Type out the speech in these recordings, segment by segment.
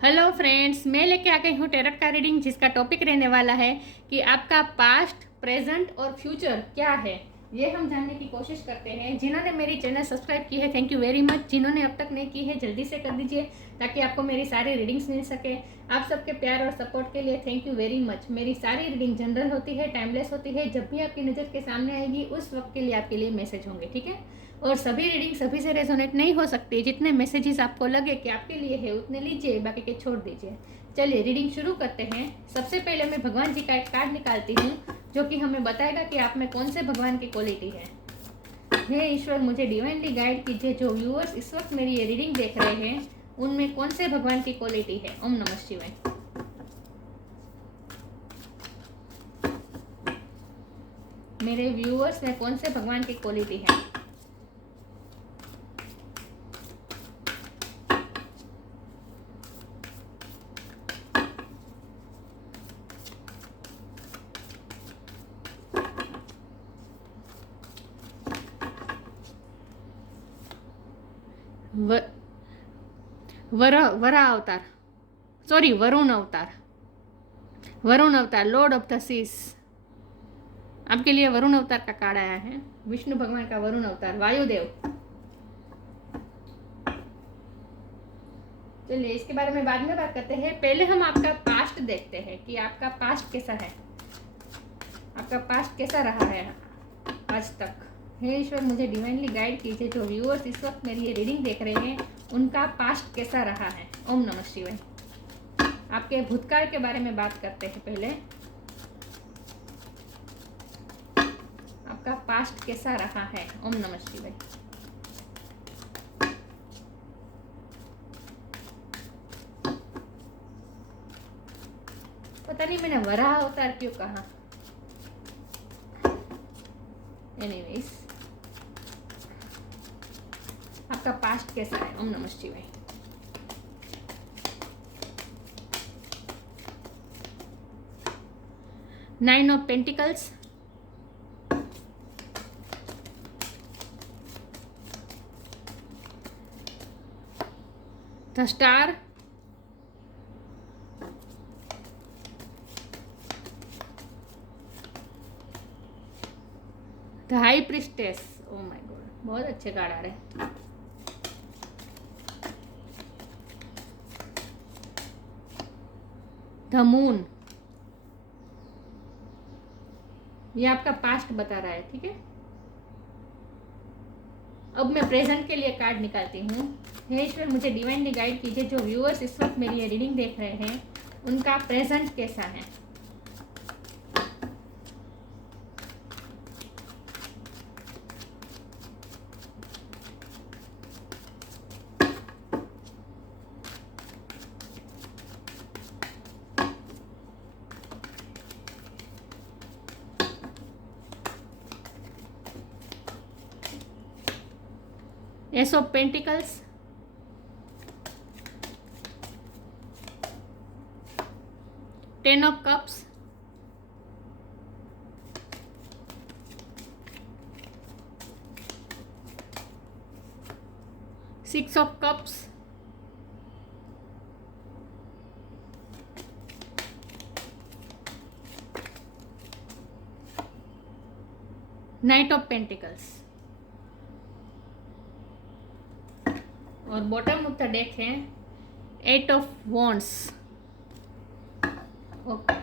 Hello friends, मैं लेके आ गई हूँ टेरट का रीडिंग, जिसका टॉपिक रहने वाला है कि आपका पास्ट, प्रेजेंट और फ्यूचर क्या है। ये हम जानने की कोशिश करते हैं। जिन्होंने मेरी चैनल सब्सक्राइब की है, थैंक यू वेरी मच। जिन्होंने अब तक नहीं की है, जल्दी से कर दीजिए ताकि आपको मेरी सारी रीडिंग्स मिल सके। आप सबके प्यार और सपोर्ट के लिए थैंक यू वेरी मच। मेरी सारी रीडिंग जनरल होती है, टाइमलेस होती है। जब भी आपकी नज़र के सामने आएगी उस वक्त के लिए आपके लिए मैसेज होंगे, ठीक है। और सभी रीडिंग सभी से रेजोनेट नहीं हो सकती। जितने मैसेजेस आपको लगे कि आपके लिए है उतने लीजिए, बाकी के छोड़ दीजिए। चलिए रीडिंग शुरू करते हैं। सबसे पहले मैं भगवान जी का एक कार्ड निकालती हूँ जो कि हमें बताएगा कि आप में कौन से भगवान की क्वालिटी है। हे ईश्वर, मुझे डिवाइनली गाइड कीजिए। जो व्यूअर्स इस वक्त मेरी ये रीडिंग देख रहे हैं उनमें कौन से भगवान की क्वालिटी है। ओम नमः शिवाय। मेरे व्यूअर्स में कौन से भगवान की क्वालिटी है। वरा अवतार, सॉरी, वरुण अवतार। वरुण अवतार, लॉर्ड ऑफ द सीस। आपके लिए वरुण अवतार का कार्ड आया है। विष्णु भगवान का वरुण अवतार, वायुदेव। चलिए इसके बारे में बाद में बात करते हैं। पहले हम आपका पास्ट देखते हैं कि आपका पास्ट कैसा है। आपका पास्ट कैसा रहा है आज तक। हे ईश्वर, मुझे डिवाइनली गाइड कीजिए। जो व्यूअर्स इस वक्त मेरी ये रीडिंग देख रहे हैं उनका पास्ट कैसा रहा है। ओम नमः शिवाय। आपके भूतकाल के बारे में बात करते हैं पहले। आपका पास्ट कैसा रहा है। ओम नमः शिवाय। पता नहीं मैंने वराह अवतार क्यों कहा। एनीवेज, आपका पास्ट कैसा है। ओम नमः शिवाय। Nine of pentacles, the star, the high priestess. Oh my God, बहुत अच्छे कार्ड आ रहे हैं। द मून, ये आपका पास्ट बता रहा है, ठीक है। अब मैं प्रेजेंट के लिए कार्ड निकालती हूँ। हे ईश्वर, मुझे डिवाइनली गाइड कीजिए। जो व्यूअर्स इस वक्त मेरी ये रीडिंग देख रहे हैं उनका प्रेजेंट कैसा है। S of pentacles, ten of cups, six of cups, night of pentacles. और बॉटम ऑफ द डेक है एट ऑफ वॉन्ड्स। ओके,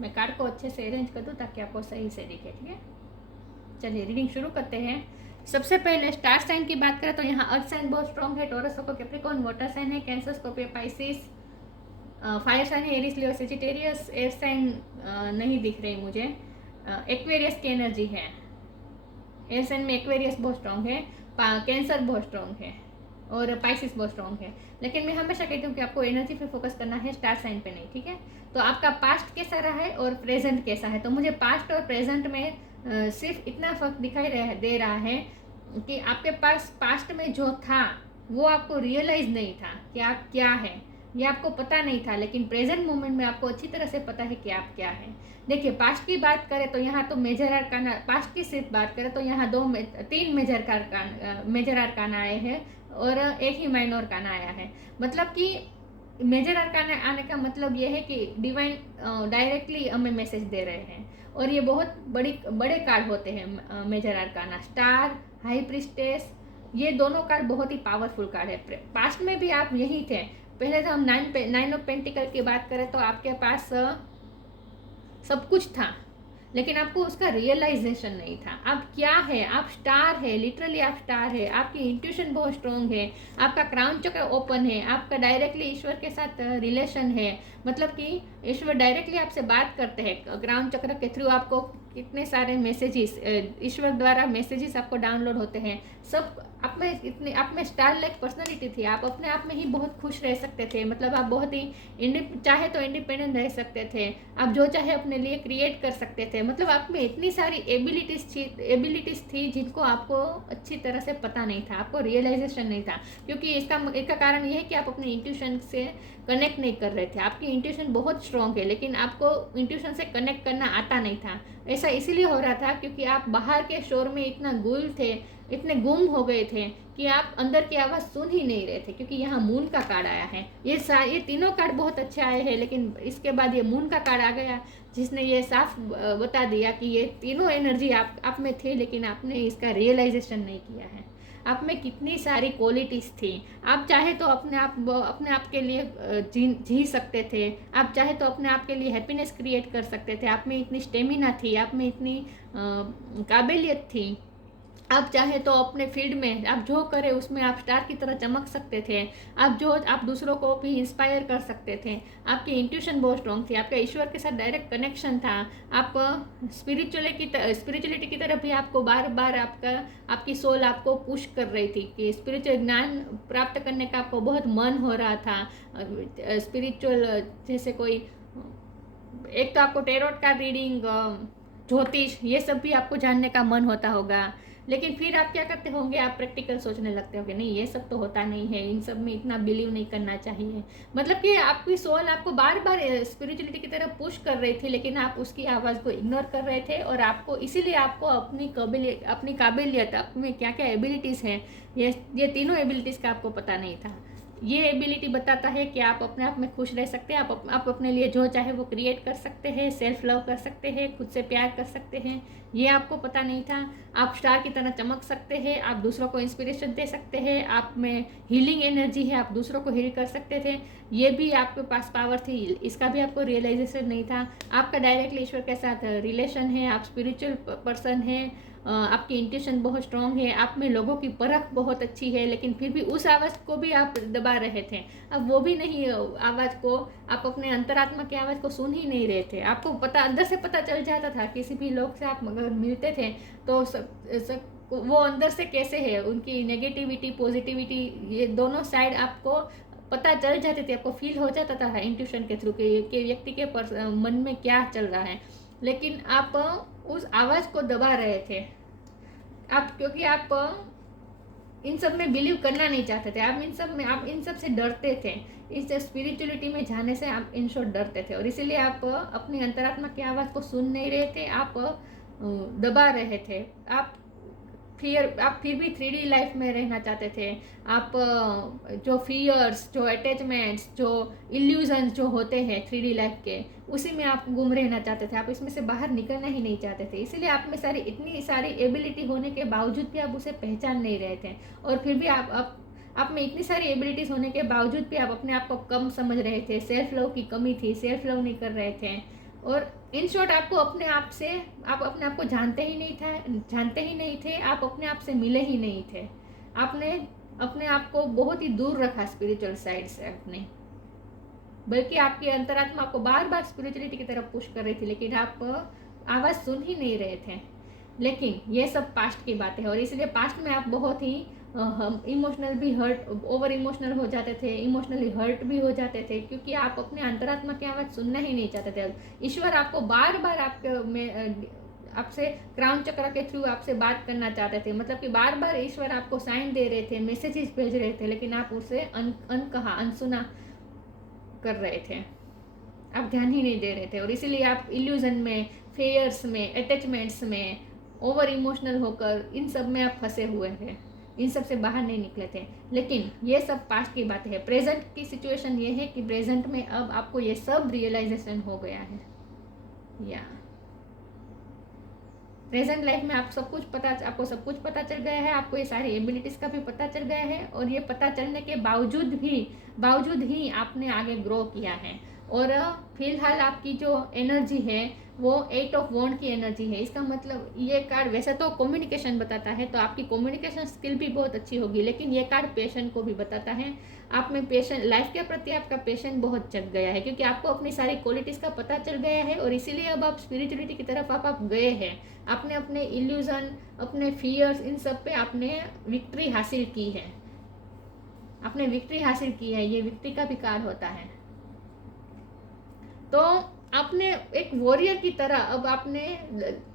मैं कार्ड को अच्छे से अरेंज कर दूं ताकि आपको सही से दिखे, ठीक है। चलिए रीडिंग शुरू करते हैं। सबसे पहले स्टार साइन की बात करें तो यहाँ अर्थ साइन बहुत स्ट्रॉन्ग है। टॉरस, कैप्रिकॉर्न वाटर साइन है। Cancer, Scorpio, Pisces, fire sign है। Aries, Leo, Sagittarius. Air sign नहीं दिख रही मुझे। एक्वेरियस की एनर्जी है। एयर साइन में एक्वेरियस बहुत स्ट्रॉन्ग है। कैंसर बहुत स्ट्रॉन्ग है और पाइसिस बहुत स्ट्रॉन्ग है। लेकिन मैं हमेशा कहती हूँ कि आपको एनर्जी पे फोकस करना है, स्टार साइन पे नहीं, ठीक है। तो आपका पास्ट कैसा रहा है और प्रेजेंट कैसा है। तो मुझे पास्ट और प्रेजेंट में सिर्फ इतना फर्क दिखाई दे रहा है कि आपके पास पास्ट में जो था वो आपको रियलाइज नहीं था कि आप क्या हैं। ये आपको पता नहीं था, लेकिन प्रेजेंट मोमेंट में आपको अच्छी तरह से पता है कि आप क्या हैं। देखिए, पास्ट की बात करें तो यहाँ तो मेजर आर्काना, पास्ट की सिर्फ बात करें तो यहाँ तीन मेजर आर्काना आए हैं और एक ही माइनर अरकाना आया है। मतलब कि मेजर अरकाना आने का मतलब ये है कि डिवाइन डायरेक्टली हमें मैसेज दे रहे हैं, और ये बहुत बड़े कार्ड होते हैं Major Arcana. Star, High Priestess, ये दोनों कार्ड बहुत ही पावरफुल कार्ड है। पास्ट में भी आप यही थे। पहले तो हम नाइन ऑफ पेंटिकल की बात करें तो आपके पास सब कुछ था, लेकिन आपको उसका रियलाइजेशन नहीं था। आप क्या है, आप स्टार है, लिटरली आप स्टार है। आपकी इंट्यूशन बहुत स्ट्रॉन्ग है, आपका क्राउन चक्र ओपन है, आपका डायरेक्टली ईश्वर के साथ रिलेशन है। मतलब कि ईश्वर डायरेक्टली आपसे बात करते हैं क्राउन चक्र के थ्रू। आपको कितने सारे मैसेजेस ईश्वर द्वारा मैसेजेस आपको डाउनलोड होते हैं। सब आप में स्टार लाइक पर्सनालिटी थी। आप अपने आप में ही बहुत खुश रह सकते थे। मतलब आप बहुत ही चाहे तो इंडिपेंडेंट रह सकते थे। आप जो चाहे अपने लिए क्रिएट कर सकते थे। मतलब आप में इतनी सारी एबिलिटीज थी जिनको आपको अच्छी तरह से पता नहीं था, आपको रियलाइजेशन नहीं था। क्योंकि इसका कारण यह है कि आप अपने इंट्यूशन से कनेक्ट नहीं कर रहे थे। आपकी इंट्यूशन बहुत स्ट्रॉन्ग है, लेकिन आपको इंट्यूशन से कनेक्ट करना आता नहीं था। ऐसा इसीलिए हो रहा था क्योंकि आप बाहर के शोर में इतना गुल थे, इतने गुम हो गए थे कि आप अंदर की आवाज़ सुन ही नहीं रहे थे। क्योंकि यहाँ मून का कार्ड आया है। ये तीनों कार्ड बहुत अच्छे आए हैं, लेकिन इसके बाद ये मून का कार्ड आ गया, जिसने ये साफ बता दिया कि ये तीनों एनर्जी आप में थी, लेकिन आपने इसका रियलाइजेशन नहीं किया है। आप में कितनी सारी क्वालिटीज़ थी। आप चाहे तो अपने आप के लिए जी सकते थे। आप चाहे तो अपने आप के लिए हैप्पीनेस क्रिएट कर सकते थे। आप में इतनी स्टेमिना थी, आप में इतनी काबिलियत थी। आप चाहे तो अपने फील्ड में आप जो करें उसमें आप स्टार की तरह चमक सकते थे। आप दूसरों को भी इंस्पायर कर सकते थे। आपकी इंट्यूशन बहुत स्ट्रॉन्ग थी, आपका ईश्वर के साथ डायरेक्ट कनेक्शन था। आप स्पिरिचुअलिटी की तरफ भी आपको बार बार आपकी सोल आपको पुश कर रही थी कि स्पिरिचुअल ज्ञान प्राप्त करने का आपको बहुत मन हो रहा था। स्पिरिचुअल जैसे कोई एक तो आपको टेरोट का रीडिंग, ज्योतिष, ये सब भी आपको जानने का मन होता होगा। लेकिन फिर आप क्या करते होंगे, आप प्रैक्टिकल सोचने लगते होंगे, नहीं ये सब तो होता नहीं है, इन सब में इतना बिलीव नहीं करना चाहिए। मतलब कि आपकी सोल आपको बार बार स्पिरिचुअलिटी की तरफ पुश कर रही थी, लेकिन आप उसकी आवाज़ को इग्नोर कर रहे थे। और आपको इसीलिए आपको अपनी काबिलियत, आप में क्या क्या एबिलिटीज़ हैं, ये तीनों एबिलिटीज़ का आपको पता नहीं था। ये एबिलिटी बताता है कि आप अपने आप में खुश रह सकते हैं। आप अपने लिए जो चाहे वो क्रिएट कर सकते हैं, सेल्फ लव कर सकते हैं, खुद से प्यार कर सकते हैं। ये आपको पता नहीं था। आप स्टार की तरह चमक सकते हैं, आप दूसरों को इंस्पिरेशन दे सकते हैं, आप में हीलिंग एनर्जी है, आप दूसरों को हील कर सकते थे। ये भी आपके पास पावर थी, इसका भी आपको रियलाइजेशन नहीं था। आपका डायरेक्टली ईश्वर के साथ रिलेशन है, आप स्पिरिचुअल पर्सन हैं, आपकी इंट्यूशन बहुत स्ट्रॉन्ग है, आप में लोगों की परख बहुत अच्छी है, लेकिन फिर भी उस आवाज़ को भी आप दबा रहे थे। अब वो भी नहीं, आवाज़ को आप अपने अंतरात्मा की आवाज़ को सुन ही नहीं रहे थे। आपको अंदर से पता चल जाता था। किसी भी लोग से आप अगर मिलते थे तो वो अंदर से कैसे है, उनकी नेगेटिविटी पॉजिटिविटी ये दोनों साइड आपको पता चल जाते थे। आपको फील हो जाता था इंट्यूशन के थ्रू कि व्यक्ति के मन में क्या चल रहा है। लेकिन आप उस आवाज़ को दबा रहे थे। क्योंकि आप इन सब में बिलीव करना नहीं चाहते थे। आप इन सब से डरते थे। इस स्पिरिचुअलिटी में जाने से आप इन शॉर्ट डरते थे, और इसीलिए आप अपनी अंतरात्मा की आवाज़ को सुन नहीं रहे थे। आप दबा रहे थे। आप फिर भी 3D लाइफ में रहना चाहते थे। आप जो फियर्स, जो अटैचमेंट्स, जो इल्यूजन्स जो होते हैं 3D लाइफ के, उसी में आप गुम रहना चाहते थे। आप इसमें से बाहर निकलना ही नहीं चाहते थे। इसीलिए आप में इतनी सारी एबिलिटी होने के बावजूद भी आप उसे पहचान नहीं रहे थे। और फिर भी आप में इतनी सारी एबिलिटीज़ होने के बावजूद भी आप अपने आप को कम समझ रहे थे। सेल्फ लव की कमी थी, सेल्फ लव नहीं कर रहे थे। और इन शॉर्ट आप अपने आप को जानते ही नहीं थे। आप अपने आप से मिले ही नहीं थे। आपने अपने आप को बहुत ही दूर रखा स्पिरिचुअल साइड से अपने, बल्कि आपकी अंतरात्मा आपको बार बार स्पिरिचुअलिटी की तरफ पुश कर रही थी, लेकिन आप आवाज़ सुन ही नहीं रहे थे। लेकिन ये सब पास्ट की बातें हैं, और इसलिए पास्ट में आप बहुत ही इमोशनल भी ओवर इमोशनल हो जाते थे, इमोशनली हर्ट भी हो जाते थे, क्योंकि आप अपने अंतरात्मा की आवाज़ सुनना ही नहीं चाहते थे। ईश्वर आपको बार बार आपसे क्राउन चक्र के थ्रू आपसे बात करना चाहते थे। मतलब कि बार बार ईश्वर आपको साइन दे रहे थे, मैसेजेस भेज रहे थे, लेकिन आप उसे अनसुना कर रहे थे। आप ध्यान ही नहीं दे रहे थे, और इसीलिए आप इल्यूजन में, फेयर्स में, अटैचमेंट्स में, ओवर इमोशनल होकर इन सब में आप फंसे हुए हैं। इन सब से बाहर नहीं निकले थे। लेकिन ये सब पास्ट की बातें है। प्रेजेंट की सिचुएशन ये है कि प्रेजेंट में अब आपको ये सब रियलाइजेशन हो गया है। या प्रेजेंट लाइफ में आपको सब कुछ पता चल गया है, आपको ये सारी एबिलिटीज का भी पता चल गया है, और ये पता चलने के बावजूद ही आपने आगे ग्रो किया है। और फिलहाल आपकी जो एनर्जी है वो 8 ऑफ वॉन्ड की एनर्जी है। इसका मतलब ये कार्ड वैसे तो कम्युनिकेशन बताता है, तो आपकी कम्युनिकेशन स्किल भी बहुत अच्छी होगी, लेकिन ये कार्ड पेशन को भी बताता है। आप में पेशन, लाइफ के प्रति आपका पेशन बहुत जग गया है, क्योंकि आपको अपनी सारी क्वालिटीज़ का पता चल गया है, और इसीलिए अब आप स्पिरिचुअलिटी की तरफ आप गए हैं। आपने अपने इल्यूजन, अपने फियर्स, इन सब पे आपने विक्ट्री हासिल की है। ये विक्ट्री का भी कार्ड होता है। तो आपने एक वॉरियर की तरह अब आपने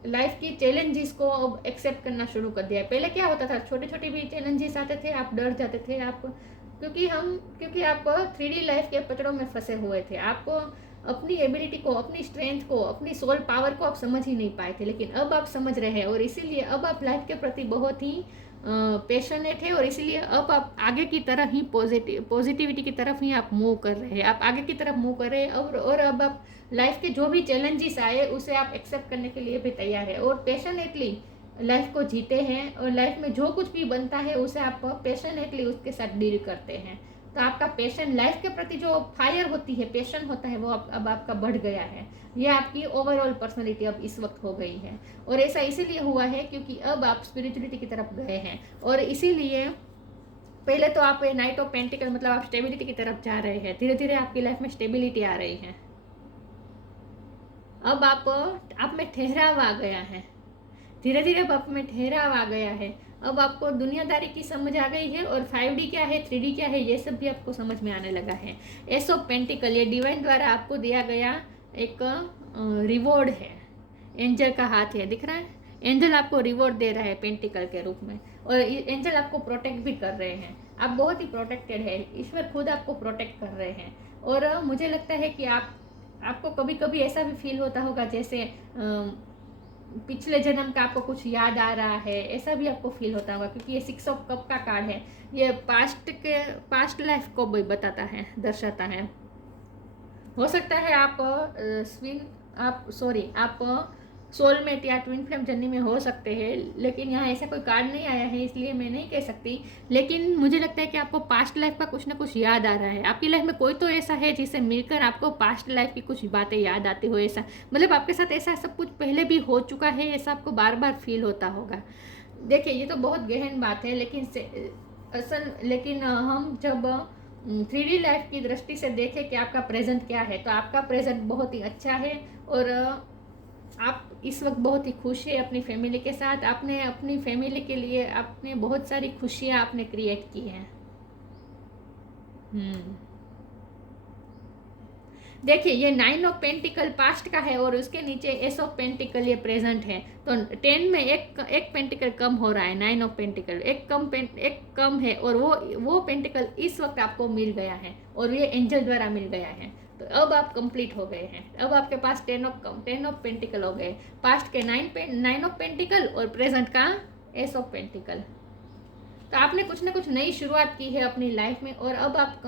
लाइफ की चैलेंजेस को अब एक्सेप्ट करना शुरू कर दिया है। पहले क्या होता था, छोटे छोटे भी चैलेंजेस आते थे, आप डर जाते थे, क्योंकि आप 3D लाइफ के पचड़ों में फंसे हुए थे। आप अपनी एबिलिटी को, अपनी स्ट्रेंथ को, अपनी सोल पावर को आप समझ ही नहीं पाए थे, लेकिन अब आप समझ रहे हैं, और इसीलिए अब आप लाइफ के प्रति बहुत ही पैशनेट है, और इसीलिए अब आप आगे की तरफ ही पॉजिटिविटी की तरफ ही आप मूव कर रहे हैं। आप आगे की तरफ मूव कर रहे हैं, और अब आप लाइफ के जो भी चैलेंजेस आए उसे आप एक्सेप्ट करने के लिए भी तैयार है, और पैशनेटली लाइफ को जीते हैं, और लाइफ में जो कुछ भी बनता है उसे आप पैशनेटली उसके साथ डील करते हैं। तो आपका पैशन, लाइफ के प्रति जो फायर होती है, पैशन होता है, वो अब आपका बढ़ गया है। ये आपकी ओवरऑल पर्सनालिटी अब इस वक्त हो गई है, और ऐसा इसीलिए हुआ है क्योंकि अब आप स्पिरिचुअलिटी की तरफ गए हैं, और इसीलिए पहले तो आप नाइट ऑफ पेंटिकल मतलब आप स्टेबिलिटी की तरफ जा रहे हैं। धीरे धीरे आपकी लाइफ में स्टेबिलिटी आ रही है। अब आप में ठहराव आ गया है। धीरे धीरे अब आप में ठहराव आ गया है। अब आपको दुनियादारी की समझ आ गई है, और 5D क्या है, 3D क्या है, ये सब भी आपको समझ में आने लगा है। एस ऑफ पेंटिकल, ये डिवाइन द्वारा आपको दिया गया एक रिवॉर्ड है। एंजल का हाथ है, दिख रहा है, एंजल आपको रिवॉर्ड दे रहा है पेंटिकल के रूप में, और एंजल आपको प्रोटेक्ट भी कर रहे हैं। आप बहुत ही प्रोटेक्टेड है, ईश्वर खुद आपको प्रोटेक्ट कर रहे हैं। और मुझे लगता है कि आपको कभी कभी ऐसा भी फील होता होगा जैसे पिछले जन्म का आपको कुछ याद आ रहा है, ऐसा भी आपको फील होता होगा, क्योंकि ये 6 ऑफ कप का कार्ड है। ये पास्ट लाइफ को भी बताता है, दर्शाता है। हो सकता है आप सोलमेट या ट्विन फ्लेम जर्नी में हो सकते हैं, लेकिन यहाँ ऐसा कोई कार्ड नहीं आया है, इसलिए मैं नहीं कह सकती। लेकिन मुझे लगता है कि आपको पास्ट लाइफ का कुछ ना कुछ याद आ रहा है। आपकी लाइफ में कोई तो ऐसा है जिससे मिलकर आपको पास्ट लाइफ की कुछ बातें याद आती हो। ऐसा मतलब आपके साथ ऐसा सब कुछ पहले भी हो चुका है, ऐसा आपको बार बार फील होता होगा। देखिए, ये तो बहुत गहन बात है, लेकिन हम जब 3D लाइफ की दृष्टि से देखें कि आपका प्रेजेंट क्या है, तो आपका प्रेजेंट बहुत ही अच्छा है, और आप इस वक्त बहुत ही खुश है अपनी फैमिली के साथ। आपने अपनी फैमिली के लिए आपने बहुत सारी खुशियाँ आपने क्रिएट की हैं। देखिए, ये 9 ऑफ पेंटिकल पास्ट का है, और उसके नीचे एस ऑफ पेंटिकल ये प्रेजेंट है। तो 10 में एक पेंटिकल कम हो रहा है। 9 ऑफ पेंटिकल एक कम है, और वो पेंटिकल इस वक्त आपको मिल गया है, और ये एंजल द्वारा मिल गया है। तो अब आप कंप्लीट हो गए हैं। अब आपके पास 10 ऑफ पेंटिकल हो गए। पास्ट के 9 ऑफ पेंटिकल और प्रेजेंट का एस ऑफ पेंटिकल। तो आपने कुछ ना कुछ नई शुरुआत की है अपनी लाइफ में, और अब आप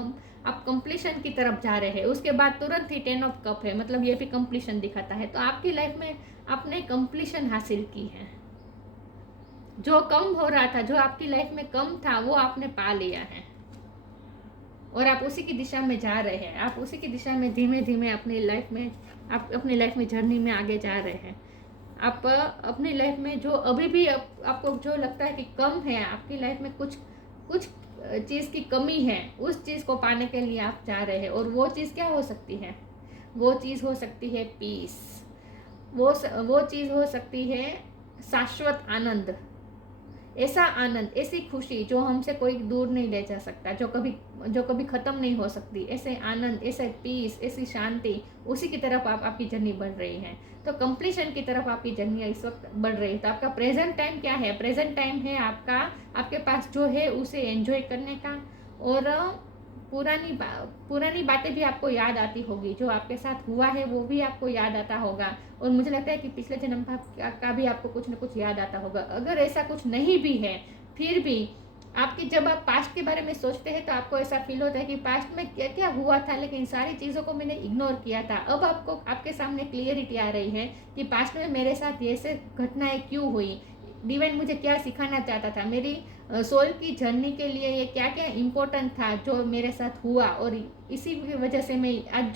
कंप्लीशन की तरफ जा रहे हैं। उसके बाद तुरंत ही 10 ऑफ कप है, मतलब ये भी कंप्लीशन दिखाता है। तो आपकी लाइफ में आपने कंप्लीशन हासिल की है। जो कम हो रहा था, जो आपकी लाइफ में कम था, वो आपने पा लिया है, और आप उसी की दिशा में जा रहे हैं। आप उसी की दिशा में धीमे धीमे अपनी लाइफ में जर्नी में आगे जा रहे हैं। आप अपनी लाइफ में जो अभी भी आपको जो लगता है कि कम है, आपकी लाइफ में कुछ चीज़ की कमी है, उस चीज़ को पाने के लिए आप जा रहे हैं। और वो चीज़ क्या हो सकती है? वो चीज़ हो सकती है पीस। वो चीज़ हो सकती है शाश्वत आनंद। ऐसा आनंद, ऐसी खुशी जो हमसे कोई दूर नहीं ले जा सकता, जो कभी ख़त्म नहीं हो सकती। ऐसे आनंद, ऐसे पीस, ऐसी शांति, उसी की तरफ आपकी जर्नी बढ़ रही है। तो कंप्लीशन की तरफ आपकी जर्नी इस वक्त बढ़ रही है। तो आपका प्रेजेंट टाइम क्या है? प्रेजेंट टाइम है आपके पास जो है उसे एंजॉय करने का, और पुरानी बातें भी आपको याद आती होगी। जो आपके साथ हुआ है वो भी आपको याद आता होगा, और मुझे लगता है कि पिछले जन्म का भी आपको कुछ न कुछ याद आता होगा। अगर ऐसा कुछ नहीं भी है, फिर भी आपकी जब आप पास्ट के बारे में सोचते हैं तो आपको ऐसा फील होता है कि पास्ट में क्या क्या हुआ था, लेकिन सारी चीज़ों को मैंने इग्नोर किया था। अब आपको आपके सामने क्लियरिटी आ रही है कि पास्ट में मेरे साथ ये से घटनाएं क्यों हुई, डिवाइन मुझे क्या सिखाना चाहता था, मेरी सोल की जर्नी के लिए ये क्या क्या इम्पोर्टेंट था जो मेरे साथ हुआ, और इसी की वजह से मैं आज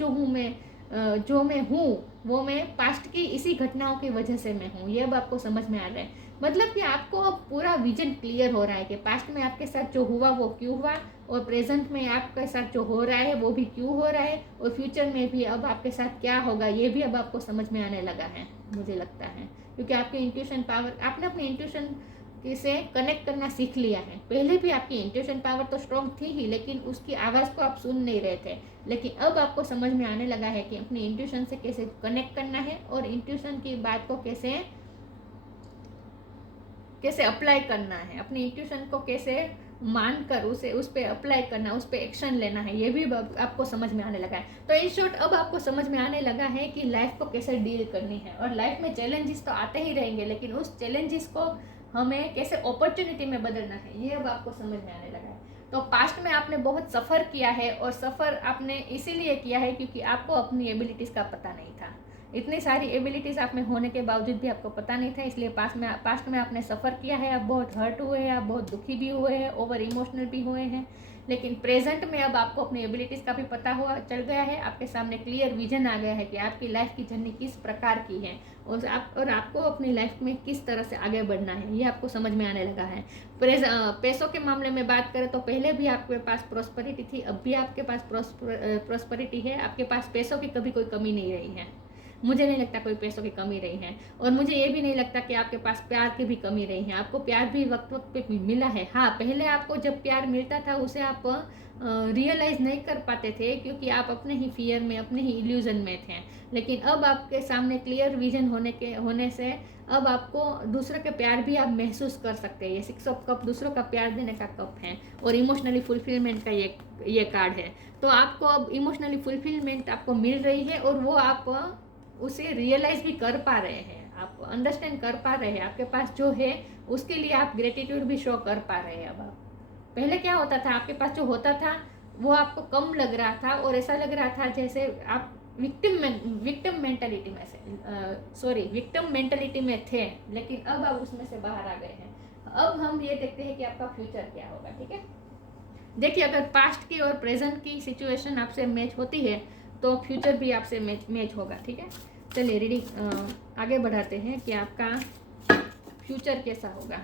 जो मैं हूँ वो मैं पास्ट की इसी घटनाओं की वजह से मैं हूँ। ये अब आपको समझ में आ रहा है। मतलब कि आपको अब पूरा विजन क्लियर हो रहा है कि पास्ट में आपके साथ जो हुआ वो क्यों हुआ, और प्रेजेंट में आपके साथ जो हो रहा है वो भी क्यों हो रहा है, और फ्यूचर में भी अब आपके साथ क्या होगा ये भी अब आपको समझ में आने लगा है, मुझे लगता है। क्योंकि आपकी इंट्यूशन पावर, आपने अपनी इंट्यूशन से कनेक्ट करना सीख लिया है। पहले भी आपकी इंट्यूशन पावर तो स्ट्रॉन्ग थी ही, लेकिन उसकी आवाज़ को आप सुन नहीं रहे थे। लेकिन अब आपको समझ में आने लगा है कि अपनी इंट्यूशन से कैसे कनेक्ट करना है, और इंट्यूशन की बात को कैसे अप्लाई करना है, अपनी इंट्यूशन को कैसे मानकर उस पर अप्लाई करना, उस पर एक्शन लेना है, ये भी आपको समझ में आने लगा है। तो इन शॉर्ट अब आपको समझ में आने लगा है कि लाइफ को कैसे डील करनी है। और लाइफ में चैलेंजेस तो आते ही रहेंगे, लेकिन उस चैलेंजेस को हमें कैसे अपॉर्चुनिटी में बदलना है, ये अब आपको समझ में आने लगा है। तो पास्ट में आपने बहुत सफ़र किया है, और सफ़र आपने इसीलिए किया है क्योंकि आपको अपनी एबिलिटीज़ का पता नहीं था। इतनी सारी एबिलिटीज़ आप में होने के बावजूद भी आपको पता नहीं था, इसलिए पास्ट में आपने सफ़र किया है। आप बहुत हर्ट हुए हैं, आप बहुत दुखी भी हुए हैं, ओवर इमोशनल भी हुए हैं। लेकिन प्रेजेंट में अब आपको अपनी एबिलिटीज़ का भी पता हुआ चल गया है, आपके सामने क्लियर विजन आ गया है कि आपकी लाइफ की जर्नी किस प्रकार की है, और आपको अपनी लाइफ में किस तरह से आगे बढ़ना है, ये आपको समझ में आने लगा है। पैसों के मामले में बात करें तो पहले भी आपके पास प्रॉस्पेरिटी थी, अब भी आपके पास प्रॉस्पेरिटी है। आपके पास पैसों की कभी कोई कमी नहीं रही है। मुझे नहीं लगता कोई पैसों की कमी रही है, और मुझे ये भी नहीं लगता कि आपके पास प्यार की भी कमी रही है। आपको प्यार भी वक्त वक्त पे मिला है। हाँ, पहले आपको जब प्यार मिलता था उसे आप रियलाइज़ नहीं कर पाते थे, क्योंकि आप अपने ही फियर में, अपने ही इल्यूजन में थे। लेकिन अब आपके सामने क्लियर विजन होने से अब आपको दूसरों के प्यार भी आप महसूस कर सकते हैं। ये 6 ऑफ कप दूसरों का प्यार देने का कप है, और इमोशनली फुलफिलमेंट का ये कार्ड है। तो आपको अब इमोशनली फुलफिलमेंट आपको मिल रही है, और वो आप उसे रियलाइज भी कर पा रहे हैं, आप अंडरस्टैंड कर पा रहे हैं। आपके पास जो है उसके लिए आप ग्रेटिट्यूड भी शो कर पा रहे हैं। अब आप, पहले क्या होता था, आपके पास जो होता था वो आपको कम लग रहा था, और ऐसा लग रहा था जैसे आप विक्टिम मेंटलिटी में थे। लेकिन अब आप उसमें से बाहर आ गए हैं। अब हम ये देखते हैं कि आपका फ्यूचर क्या होगा। ठीक है, देखिए, अगर पास्ट की और प्रेजेंट की सिचुएशन आपसे मैच होती है तो फ्यूचर भी आपसे मैच होगा। ठीक है, चलिए रीडिंग आगे बढ़ाते हैं कि आपका फ्यूचर कैसा होगा।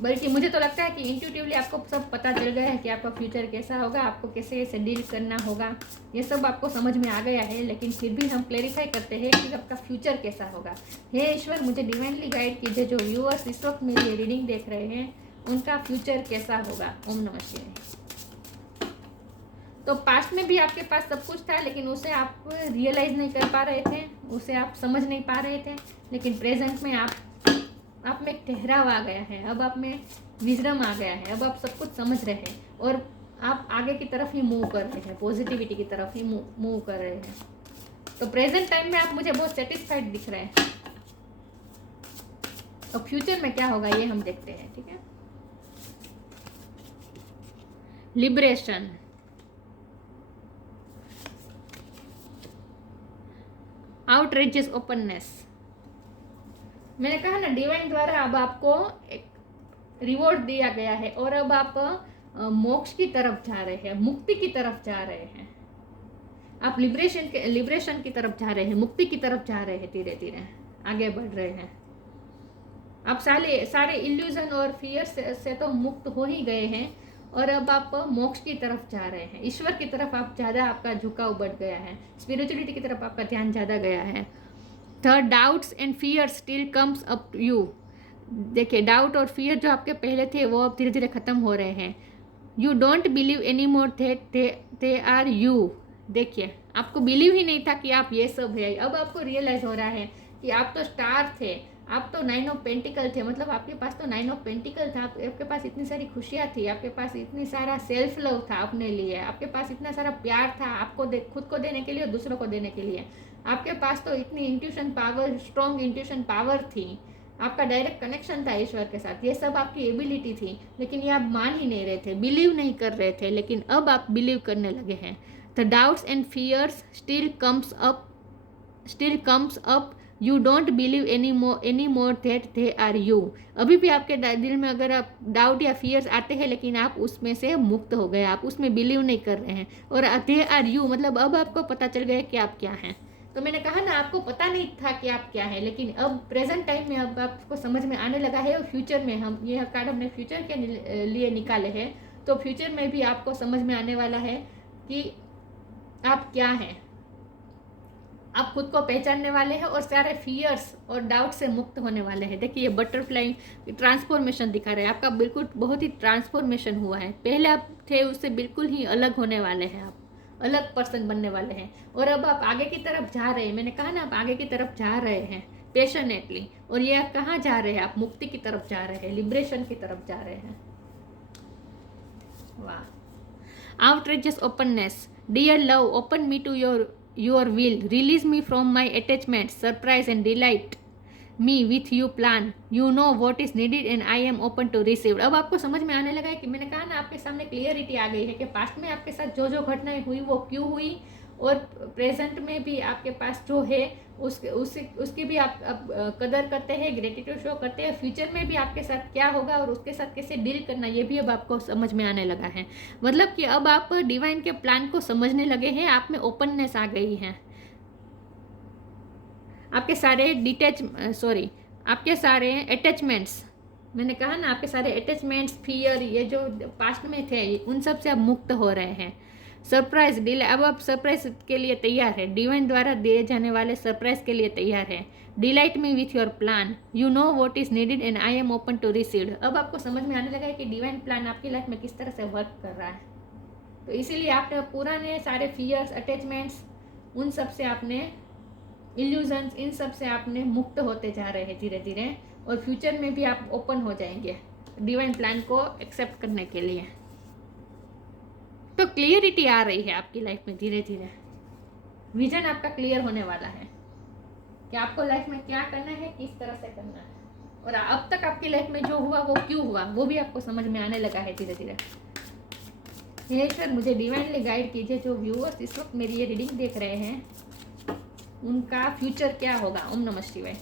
बल्कि मुझे तो लगता है कि इंट्यूटिवली आपको सब पता चल गया है कि आपका फ्यूचर कैसा होगा, आपको कैसे इसे डील करना होगा, ये सब आपको समझ में आ गया है। लेकिन फिर भी हम क्लेरिफाई करते हैं कि आपका फ्यूचर कैसा होगा। हे ईश्वर, मुझे डिवाइनली गाइड कीजिए, जो व्यूअर्स इस वक्त मेरी रीडिंग देख रहे हैं उनका फ्यूचर कैसा होगा। ओम नमः शिवाय। तो पास्ट में भी आपके पास सब कुछ था, लेकिन उसे आप रियलाइज नहीं कर पा रहे थे, उसे आप समझ नहीं पा रहे थे। लेकिन प्रेजेंट में आप में एक ठहराव आ गया है, अब आप में विजडम आ गया है, अब आप सब कुछ समझ रहे हैं, और आप आगे की तरफ ही मूव कर रहे हैं, पॉजिटिविटी की तरफ ही मूव कर रहे हैं। तो प्रेजेंट टाइम में आप मुझे बहुत सेटिस्फाइड दिख रहे हैं। तो फ्यूचर में क्या होगा ये हम देखते हैं। ठीक है, लिबरेशन, आउटरीचेस ओपननेस। मैंने कहा ना, डिवाइन द्वारा अब आपको एक रिवॉर्ड दिया गया है, और अब आप मोक्ष की तरफ जा रहे हैं, मुक्ति की तरफ जा रहे हैं। आप लिबरेशन की तरफ जा रहे हैं, मुक्ति की तरफ जा रहे हैं, धीरे धीरे आगे बढ़ रहे हैं। आप सारे इल्यूजन और फियर से तो मुक्त हो ही गए हैं, और अब आप मोक्ष की तरफ जा रहे हैं। ईश्वर की तरफ आप ज़्यादा, आपका झुकाव बढ़ गया है, स्पिरिचुअलिटी की तरफ आपका ध्यान ज़्यादा गया है। The doubts and fear still comes up you. देखिए, डाउट और फियर जो आपके पहले थे वो अब धीरे धीरे ख़त्म हो रहे हैं। You don't believe any more that they are you. देखिए, आपको बिलीव ही नहीं था कि आप ये सब है। अब आपको रियलाइज़ हो रहा है कि आप तो स्टार थे, आप तो 9 ऑफ पेंटिकल थे। मतलब आपके पास तो 9 ऑफ पेंटिकल था, आपके पास इतनी सारी खुशियाँ थी, आपके पास इतनी सारा सेल्फ लव था अपने लिए, आपके पास इतना सारा प्यार था आपको खुद को देने के लिए और दूसरों को देने के लिए। आपके पास तो इतनी intuition power, strong intuition power थी, आपका डायरेक्ट कनेक्शन था ईश्वर के साथ, ये सब आपकी एबिलिटी थी, लेकिन ये आप मान ही नहीं रहे थे, बिलीव नहीं कर रहे थे, लेकिन अब आप बिलीव करने लगे हैं। The doubts and fears still comes up, you don't believe any more that they are you. अभी भी आपके दिल में अगर आप डाउट या फियर्स आते हैं, लेकिन आप उसमें से मुक्त हो गए, आप उसमें बिलीव नहीं कर रहे हैं। और दे आर यू मतलब अब आपको पता चल गया कि आप क्या हैं। तो मैंने कहा ना, आपको पता नहीं था कि आप क्या है, लेकिन अब प्रेजेंट टाइम में अब आपको समझ में आने लगा है। और फ्यूचर में, हम ये कार्ड हमने फ्यूचर के लिए निकाले हैं, तो फ्यूचर में भी आपको समझ में आने वाला है कि आप क्या हैं। आप खुद को पहचानने वाले हैं और सारे फियर्स और डाउट से मुक्त होने वाले हैं। देखिए, ये बटरफ्लाई ट्रांसफॉर्मेशन दिखा रहे हैं आपका, बिल्कुल बहुत ही ट्रांसफॉर्मेशन हुआ है। पहले आप थे उससे बिल्कुल ही अलग होने वाले हैं, आप अलग पर्सन बनने वाले हैं। और अब आप आगे की तरफ जा रहे हैं। मैंने कहा ना, आप आगे की तरफ जा रहे हैं पैशनेटली। और ये आप कहाँ जा रहे हैं? आप मुक्ति की तरफ जा रहे हैं, लिबरेशन की तरफ जा रहे हैं। वाह। Outrageous openness, dear love, open me to your will, release me from my attachment, surprise and delight me with you plan, you know what is needed and I am open to receive। अब आपको समझ में आने लगा है कि मैंने कहा ना, आपके सामने क्लियरिटी आ गई है कि पास्ट में आपके साथ जो जो घटनाएं हुई वो क्यों हुई, और प्रेजेंट में भी आपके पास जो है उसकी भी आप कदर करते हैं, ग्रेटिट्यूड शो करते हैं। फ्यूचर में भी आपके साथ क्या होगा और उसके साथ कैसे डील करना, ये भी अब आपको समझ में आने लगा है। मतलब कि अब आप डिवाइन के प्लान को समझने लगे हैं, आप में ओपननेस आ गई है। आपके सारे अटैचमेंट्स, मैंने कहा ना, आपके सारे अटैचमेंट्स, फियर, ये जो पास्ट में थे, उन सब से आप मुक्त हो रहे हैं। सरप्राइज डिले, अब आप सरप्राइज के लिए तैयार है, डिवाइन द्वारा दिए जाने वाले सरप्राइज के लिए तैयार है। Delight me with your plan, you know what is needed and I am open to receive. अब आपको समझ में आने लगा है कि डिवाइन प्लान आपकी लाइफ में किस तरह से वर्क कर रहा है। तो इसीलिए आपने पुराने सारे फियर्स, अटैचमेंट्स, उन सब से आपने इल्यूजन्स, इन सब से आपने मुक्त होते जा रहे हैं धीरे धीरे। और फ्यूचर में भी आप ओपन हो जाएंगे डिवाइन प्लान को एक्सेप्ट करने के लिए। तो क्लियरिटी आ रही है आपकी लाइफ में धीरे धीरे। विजन आपका क्लियर होने वाला है कि आपको लाइफ में क्या करना है, किस तरह से करना है। और अब तक आपकी लाइफ में जो हुआ वो क्यों हुआ, वो भी आपको समझ में आने लगा है धीरे धीरे। हे ईश्वर, मुझे डिवाइनली गाइड कीजिए। जो व्यूअर्स इस वक्त मेरी ये रीडिंग देख रहे हैं, उनका फ्यूचर क्या होगा। ओम नमः शिवाय।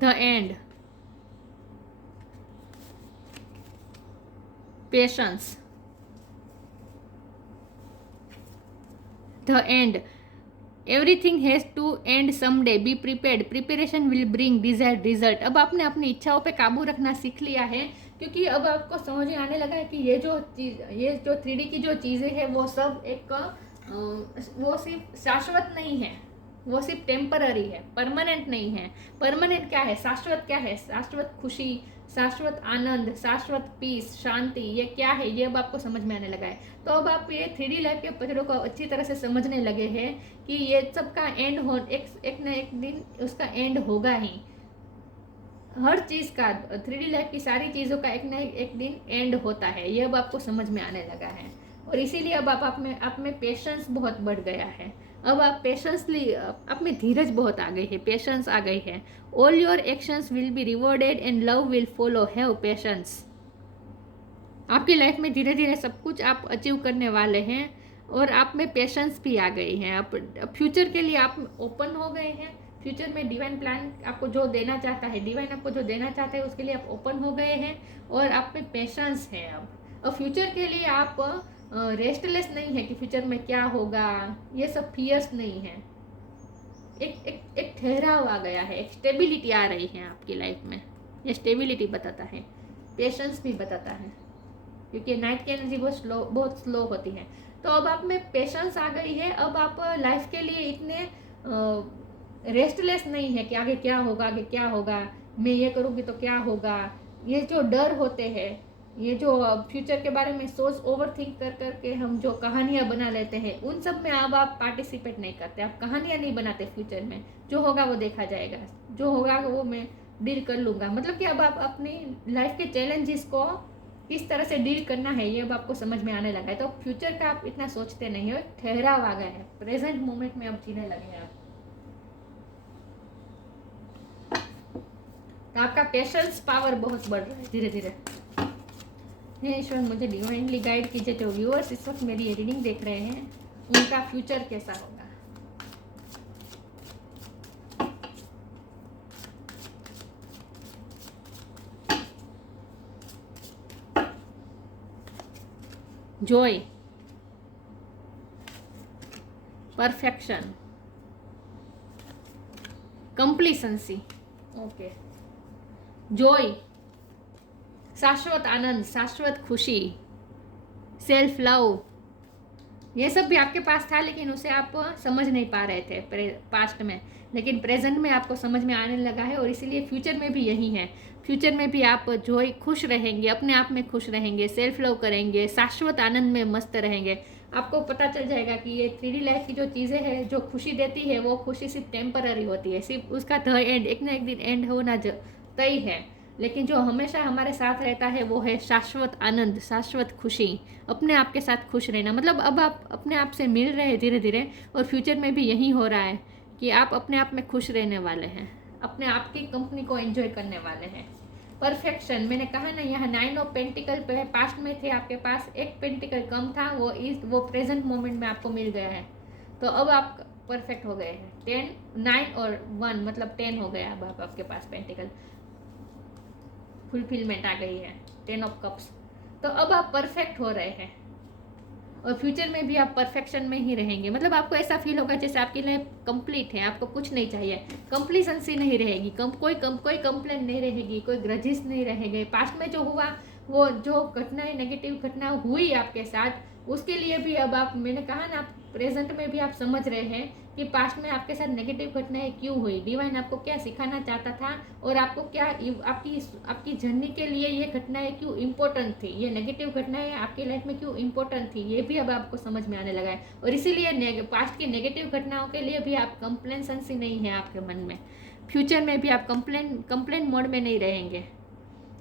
The end, patience, the end, everything has to end someday, be prepared, preparation will bring desired result। अब आपने अपनी इच्छाओं पे काबू रखना सीख लिया है, क्योंकि अब आपको समझ में आने लगा है कि ये जो 3D की जो चीज़ें हैं वो सब वो सिर्फ शाश्वत नहीं है, वो सिर्फ टेम्पररी है, परमानेंट नहीं है। परमानेंट क्या है, शाश्वत क्या है? शाश्वत खुशी, शाश्वत आनंद, शाश्वत पीस, शांति, ये क्या है, ये अब आपको समझ में आने लगा है। तो अब आप ये 3D लाइफ के पहलू को अच्छी तरह से समझने लगे हैं कि ये सब का एंड हो, एक न एक दिन उसका एंड होगा ही। हर चीज़ का, 3D लाइफ की सारी चीज़ों का एक न एक दिन एंड होता है, ये अब आपको समझ में आने लगा है। और इसीलिए अब आप में पेशेंस बहुत बढ़ गया है। अब आप पेशेंसली, आप में धीरज बहुत आ गई है, पेशेंस आ गई है। All your actions will be rewarded and love will follow, have patience. आपकी लाइफ में धीरे धीरे सब कुछ आप अचीव करने वाले हैं और आप में पेशेंस भी आ गई है। आप फ्यूचर के लिए आप ओपन हो गए हैं। फ्यूचर में डिवाइन प्लान आपको जो देना चाहता है, डिवाइन आपको जो देना चाहता है, उसके लिए आप ओपन हो गए हैं और आप में पेशेंस है। अब फ्यूचर के लिए आप रेस्टलेस नहीं है कि फ्यूचर में क्या होगा, ये सब फियर्स नहीं है। एक ठहराव आ गया है, एक स्टेबिलिटी आ रही है आपकी लाइफ में। ये स्टेबिलिटी बताता है, पेशेंस भी बताता है, क्योंकि नाइट की एनर्जी बहुत स्लो होती है। तो अब आप में पेशेंस आ गई है। अब आप लाइफ के लिए इतने रेस्टलेस नहीं है कि आगे क्या होगा, आगे क्या होगा, मैं ये करूँगी तो क्या होगा। ये जो डर होते हैं, ये जो फ्यूचर के बारे में सोच ओवर थिंक कर करके हम जो कहानियाँ बना लेते हैं, उन सब में अब आप पार्टिसिपेट नहीं करते। आप कहानियाँ नहीं बनाते फ्यूचर में। जो होगा वो देखा जाएगा, जो होगा वो मैं डील कर लूँगा। मतलब कि अब आप अपनी लाइफ के चैलेंजेस को किस तरह से डील करना है ये अब आपको समझ में आने लगा है। तो फ्यूचर का आप इतना सोचते नहीं हो, ठहराव आ गया है, प्रेजेंट मोमेंट में अब जीने लगे हैं आप। तो आपका पेशेंस पावर बहुत बढ़ रहा है धीरे धीरे। हे ईश्वर मुझे डिवाइनली गाइड कीजिए, जो व्यूअर्स इस वक्त मेरी ये रीडिंग देख रहे हैं उनका फ्यूचर कैसा होगा। जॉय, परफेक्शन, कंप्लीसेंसी, ओके, जॉय, शाश्वत आनंद, शाश्वत खुशी, सेल्फ लव, ये सब भी आपके पास था लेकिन उसे आप समझ नहीं पा रहे थे पास्ट में, लेकिन प्रेजेंट में आपको समझ में आने लगा है और इसीलिए फ्यूचर में भी यही है। फ्यूचर में भी आप जो खुश रहेंगे, अपने आप में खुश रहेंगे, सेल्फ लव करेंगे, शाश्वत आनंद में मस्त रहेंगे। आपको पता चल जाएगा कि ये 3D लाइफ की जो चीज़ें हैं जो खुशी देती है वो खुशी सिर्फ टेम्पररी होती है, सिर्फ उसका द एंड, एक ना एक दिन एंड होना तय है। लेकिन जो हमेशा हमारे साथ रहता है वो है शाश्वत आनंद, शाश्वत खुशी, अपने आप के साथ खुश रहना। मतलब अब आप अपने आप से मिल रहे हैं धीरे धीरे और फ्यूचर में भी यही हो रहा है कि आप अपने आप में खुश रहने वाले हैं, अपने आप की कंपनी को एंजॉय करने वाले हैं। परफेक्शन, मैंने कहा ना यहाँ 9 ऑफ पेंटिकल पे पास्ट में थे, आपके पास एक पेंटिकल कम था, वो प्रेजेंट मोमेंट में आपको मिल गया है। तो अब आप परफेक्ट हो गए हैं। 10, 9 और 1 मतलब 10 हो गया अब आपके पास पेंटिकल, फुलफिलमेंट आ गई है, 10 ऑफ कप्स। तो अब आप परफेक्ट हो रहे हैं और फ्यूचर में भी आप परफेक्शन में ही रहेंगे। मतलब आपको ऐसा फील होगा जैसे आपकी लाइफ कंप्लीट है, आपको कुछ नहीं चाहिए, कंप्लीसेंसी नहीं रहेगी, कोई कंप्लेन नहीं रहेगी, कोई ग्रजेस नहीं रहेंगे। पास्ट में जो हुआ, वो जो घटनाएं, नेगेटिव घटना हुई आपके साथ, उसके लिए भी अब आप, मैंने कहा ना, प्रेजेंट में भी आप समझ रहे हैं कि पास्ट में आपके साथ नेगेटिव घटनाएं क्यों हुई, डिवाइन आपको क्या सिखाना चाहता था और आपको क्या, आपकी जर्नी के लिए ये घटनाएं क्यों इम्पोर्टेंट थी, ये नेगेटिव घटनाएं आपकी लाइफ में क्यों इम्पोर्टेंट थी, ये भी अब आपको समझ में आने लगा है। और इसीलिए पास्ट की नेगेटिव घटनाओं के लिए भी आप कंप्लेसेंसी नहीं है आपके मन में। फ्यूचर में भी आप कंप्लेन मोड में नहीं रहेंगे,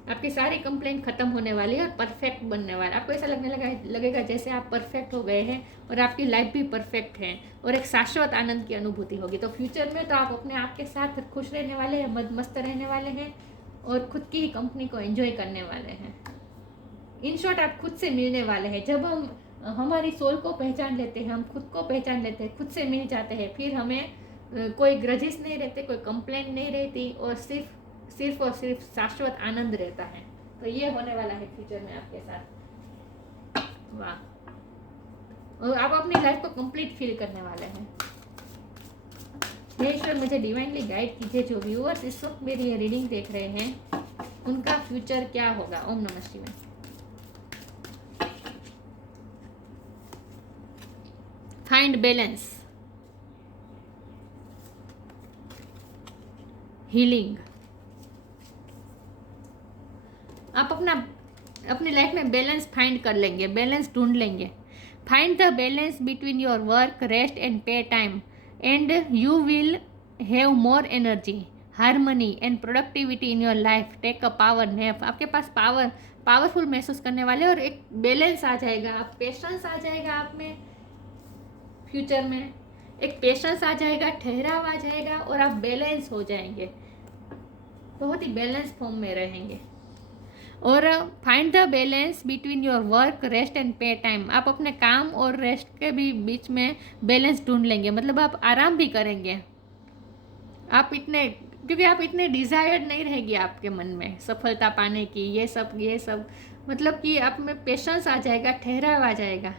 आपकी सारी कंप्लेंट खत्म होने वाली है और परफेक्ट बनने वाला। आपको ऐसा लगेगा जैसे आप परफेक्ट हो गए हैं और आपकी लाइफ भी परफेक्ट है और एक शाश्वत आनंद की अनुभूति होगी। तो फ्यूचर में तो आप अपने आप के साथ खुश रहने वाले हैं, मस्त रहने वाले हैं और खुद की ही कंपनी को एंजॉय करने वाले हैं। इन शॉर्ट आप खुद से मिलने वाले हैं। जब हम हमारी सोल को पहचान लेते हैं, हम खुद को पहचान लेते हैं, खुद से मिल जाते हैं, फिर हमें कोई ग्रजेस नहीं रहते, कोई कंप्लेंट नहीं रहती और सिर्फ और सिर्फ शाश्वत आनंद रहता है। तो ये होने वाला है फ्यूचर में आपके साथ। वाह, और आप अपनी लाइफ को कंप्लीट फील करने वाले हैं। हे ईश्वर मुझे डिवाइनली गाइड कीजिए, जो व्यूअर्स इस वक्त मेरी ये रीडिंग देख रहे हैं उनका फ्यूचर क्या होगा। ओम नमः शिवाय। Find balance, healing. आप अपनी लाइफ में बैलेंस फाइंड कर लेंगे, बैलेंस ढूंढ लेंगे। Find the balance between your work, rest and play time and you will have more energy, harmony and productivity in your life. Take a power nap. आपके पास powerful महसूस करने वाले और एक बैलेंस आ जाएगा, आप पेशेंस आ जाएगा आप में, फ्यूचर में एक पेशेंस आ जाएगा, ठहराव आ जाएगा और आप बैलेंस हो जाएंगे, बहुत ही बैलेंस फॉर्म में रहेंगे। और find the balance between your work, rest and play time. आप अपने काम और रेस्ट के भी बीच में बैलेंस ढूंढ लेंगे। मतलब आप आराम भी करेंगे, क्योंकि आप इतने डिज़ायर्ड नहीं रहेगी आपके मन में सफलता पाने की, ये सब मतलब कि आप में पेशेंस आ जाएगा, ठहराव आ जाएगा।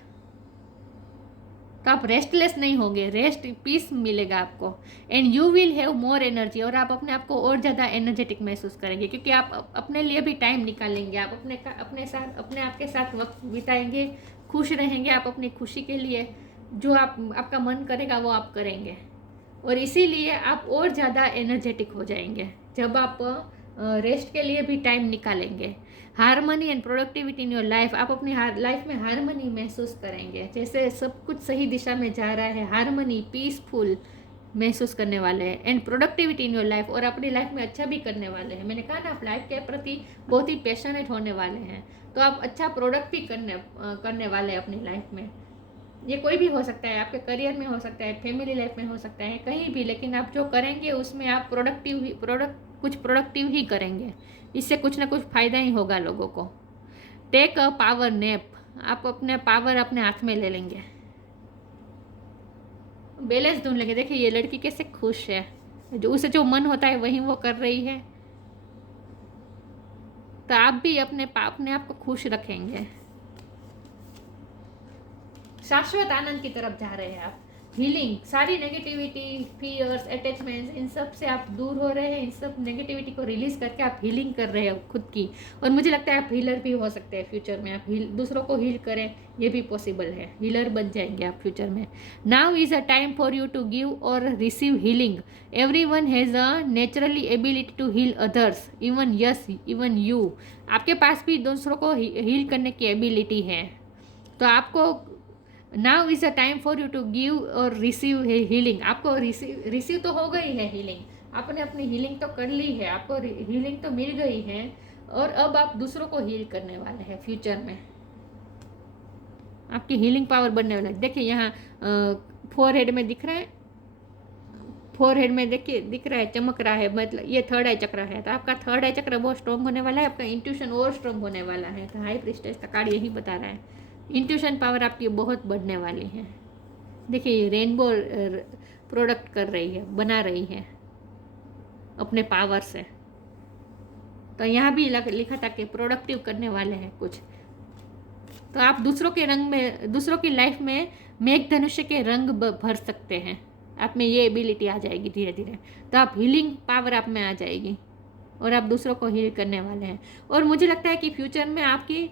तो आप रेस्टलेस नहीं होंगे, रेस्ट पीस मिलेगा आपको। And you will have more energy, और आप अपने आप को और ज़्यादा एनर्जेटिक महसूस करेंगे क्योंकि आप अपने लिए भी टाइम निकालेंगे, आप अपने आप के साथ वक्त बिताएंगे, खुश रहेंगे। आप अपनी खुशी के लिए जो आपका मन करेगा वो आप करेंगे और इसीलिए आप और ज़्यादा एनर्जेटिक हो जाएंगे जब आप रेस्ट के लिए भी टाइम निकालेंगे। Harmony and productivity in your life. आप अपनी लाइफ में हारमनी महसूस करेंगे, जैसे सब कुछ सही दिशा में जा रहा है, हारमनी, पीसफुल, महसूस करने वाले हैं and productivity in your life, और अपनी लाइफ में अच्छा भी करने वाले हैं। मैंने कहा ना, आप लाइफ के प्रति बहुत ही पैशनेट होने वाले हैं, तो आप अच्छा प्रोडक्ट भी करने वाले हैं अपनी लाइफ में। ये कोई भी हो सकता है, आपके करियर में हो सकता है, फैमिली लाइफ में हो सकता है, कहीं भी, लेकिन आप जो करेंगे उसमें आप कुछ प्रोडक्टिव ही करेंगे। इससे कुछ ना कुछ फ़ायदा ही होगा लोगों को। टेक अ पावर नैप, आप अपने पावर अपने हाथ में ले लेंगे, बैलेंस ढूंढ लेंगे। देखिए ये लड़की कैसे खुश है, जो उसे जो मन होता है वही वो कर रही है। तो आप भी अपने आप को खुश रखेंगे, शाश्वत आनंद की तरफ जा रहे हैं आप। हीलिंग, सारी नेगेटिविटी, फियर्स, अटैचमेंट्स, इन सब से आप दूर हो रहे हैं। इन सब नेगेटिविटी को रिलीज करके आप हीलिंग कर रहे हो खुद की। और मुझे लगता है आप हीलर भी हो सकते हैं फ्यूचर में। आप दूसरों को हील करें, ये भी पॉसिबल है, हीलर बन जाएंगे आप फ्यूचर में। Now is a time for you to give और receive healing. Everyone has a naturally ability to heal others, even you. आपके पास भी दूसरों को हील करने की एबिलिटी है। तो आपको now is a time for you to give और रिसीव हीलिंग। आपको रिसीव तो हो गई है हीलिंग, आपने अपनी हीलिंग तो कर ली है, आपको हीलिंग तो मिल गई है, और अब आप दूसरों को हील करने वाले हैं फ्यूचर में। आपकी हीलिंग पावर बनने वाला है। देखिए यहाँ फोरहेड में दिख रहा है, फोरहेड में देखिए दिख रहा है, चमक रहा है, मतलब ये थर्ड आई चक्र है। तो आपका थर्ड आई चक्र बहुत स्ट्रॉन्ग होने वाला है, आपका इंट्यूशन और स्ट्रॉन्ग होने वाला है। तो हाई प्रीस्टेस का कार्ड यही बता रहा है, इंट्यूशन पावर आपकी बहुत बढ़ने वाली है। देखिए ये रेनबो प्रोडक्ट कर रही है, बना रही है अपने पावर से। तो यहाँ भी लिखा था कि प्रोडक्टिव करने वाले हैं कुछ। तो आप दूसरों के रंग में, दूसरों की लाइफ में मेघ धनुष्य के रंग भर सकते हैं। आप में ये एबिलिटी आ जाएगी धीरे धीरे। तो आप हीलिंग पावर आप में आ जाएगी और आप दूसरों को हील करने वाले हैं। और मुझे लगता है कि फ्यूचर में आपकी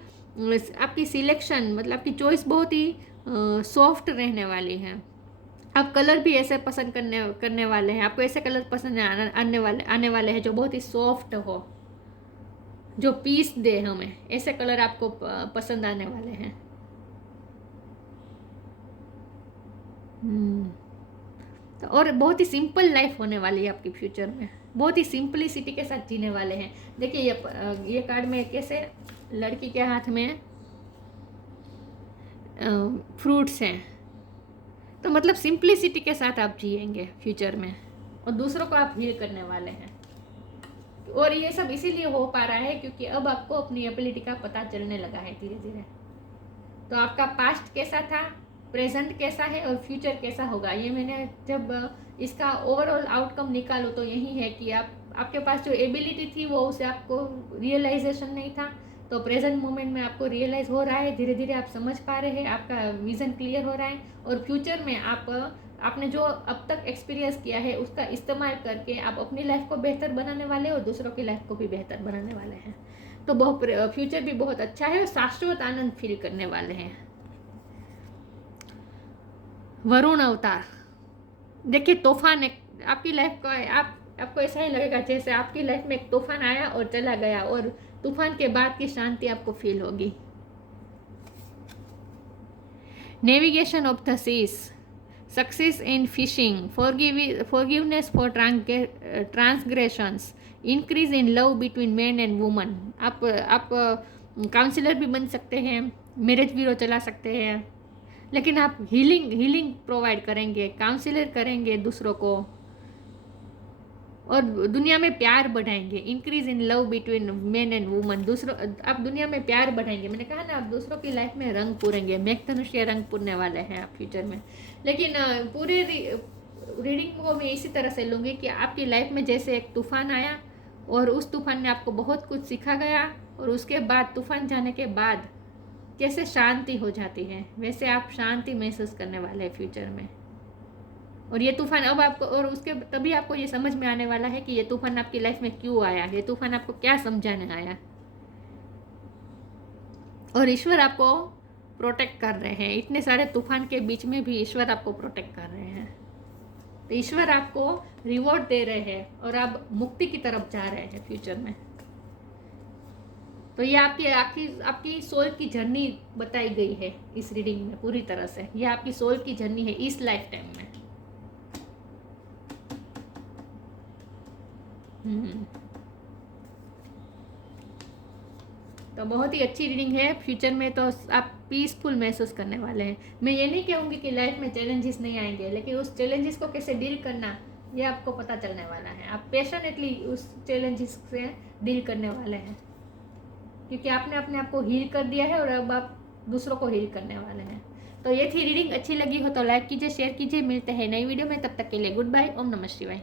सिलेक्शन, मतलब आपकी चॉइस बहुत ही सॉफ्ट रहने वाली है। आप कलर भी ऐसे पसंद करने वाले हैं। आपको ऐसे कलर पसंद आने वाले हैं जो बहुत ही सॉफ्ट हो, जो पीस दे हमें। ऐसे कलर आपको पसंद आने वाले हैं। तो और बहुत ही सिंपल लाइफ होने वाली है आपकी फ्यूचर में, बहुत ही सिंपलिसिटी के साथ जीने वाले हैं। देखिए ये कार्ड में कैसे लड़की के हाथ में फ्रूट्स हैं, तो मतलब सिंपलिसिटी के साथ आप जिएंगे फ्यूचर में, और दूसरों को आप हील करने वाले हैं। और ये सब इसीलिए हो पा रहा है क्योंकि अब आपको अपनी एबिलिटी का पता चलने लगा है धीरे धीरे। तो आपका पास्ट कैसा था, प्रेजेंट कैसा है और फ्यूचर कैसा होगा, ये मैंने जब इसका ओवरऑल आउटकम निकालो तो यही है कि आपके पास जो एबिलिटी थी वो उसे आपको रियलाइजेशन नहीं था। तो प्रेजेंट मोमेंट में आपको रियलाइज हो रहा है, धीरे धीरे आप समझ पा रहे हैं, आपका विजन क्लियर हो रहा है। और फ्यूचर में आपने जो अब तक एक्सपीरियंस किया है उसका इस्तेमाल करके आप अपनी लाइफ को बेहतर बनाने वाले और दूसरों की लाइफ को भी बेहतर बनाने वाले हैं। तो फ्यूचर भी बहुत अच्छा है और शाश्वत आनंद फील करने वाले हैं। वरुण अवतार, देखिए तूफान आपकी लाइफ का, आपको ऐसा ही लगेगा जैसे आपकी लाइफ में एक तूफान आया और चला गया, और तूफान के बाद की शांति आपको फील होगी। Navigation of the seas, success in fishing, forgiveness for transgressions, increase in love between man and woman. आप काउंसलर भी बन सकते हैं, मैरिज ब्यूरो चला सकते हैं, लेकिन आप हीलिंग प्रोवाइड करेंगे, काउंसलर करेंगे दूसरों को, और दुनिया में प्यार बढ़ाएंगे। Increase in love between man and woman, आप दुनिया में प्यार बढ़ाएंगे। मैंने कहा ना, आप दूसरों की लाइफ में रंग पूरेंगे, मेघ धनुष्य रंग पूरने वाले हैं आप फ्यूचर में। लेकिन पूरे रीडिंग को मैं इसी तरह से लूँगी कि आपकी लाइफ में जैसे एक तूफान आया और उस तूफान ने आपको बहुत कुछ सिखा गया, और उसके बाद तूफान जाने के बाद कैसे शांति हो जाती है, वैसे आप शांति महसूस करने वाले हैं फ्यूचर में। और ये तूफान अब आपको, और उसके तभी आपको ये समझ में आने वाला है कि ये तूफान आपकी लाइफ में क्यों आया, ये तूफान आपको क्या समझाने आया। और ईश्वर आपको प्रोटेक्ट कर रहे हैं, इतने सारे तूफान के बीच में भी ईश्वर आपको प्रोटेक्ट कर रहे हैं। तो ईश्वर आपको रिवॉर्ड दे रहे हैं और आप मुक्ति की तरफ जा रहे हैं फ्यूचर में। तो ये आपकी सोल की जर्नी बताई गई है इस रीडिंग में पूरी तरह से। ये आपकी सोल की जर्नी है इस लाइफ टाइम में। तो बहुत ही अच्छी रीडिंग है। फ्यूचर में तो आप पीसफुल महसूस करने वाले हैं। मैं ये नहीं कहूँगी कि लाइफ में चैलेंजेस नहीं आएंगे, लेकिन उस चैलेंजेस को कैसे डील करना ये आपको पता चलने वाला है। आप पैशनेटली उस चैलेंजेस से डील करने वाले हैं, क्योंकि आपने अपने आप को हील कर दिया है और अब आप दूसरों को हील करने वाले हैं। तो ये थी रीडिंग। अच्छी लगी हो तो लाइक कीजिए, शेयर कीजिए। मिलते हैं नई वीडियो में, तब तक के लिए गुड बाय। ओम नमः शिवाय।